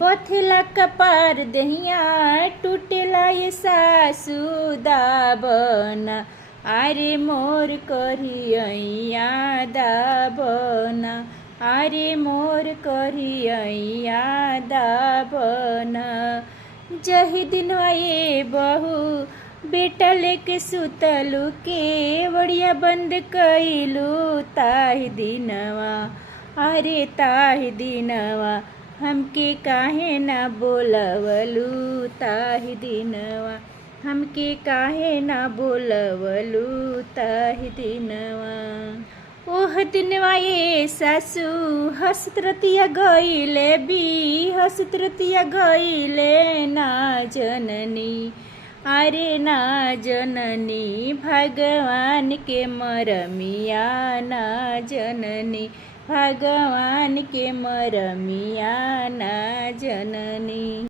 पथला कपार दहिया टूटेला ये सासू दाबना आरे मोर करिया दाबना आरे मोर करिया दाबना जही दिन ये बहू बेटा लेके सुतलू के बड़िया बंद कइलू ताहि दिनवा अरे ताहि दिनवा हमके काहे ना बोलवलू ताहि दिनवा हमके काहे ना बोलवलू ताहि दिनवा ओह दिनवा ये सासू हसत रतिया गइले भी हसत रतिया गइले ना जननी अरे ना जननी भगवान के मरमिया ना जननी भगवान के मरमिया ना जननी।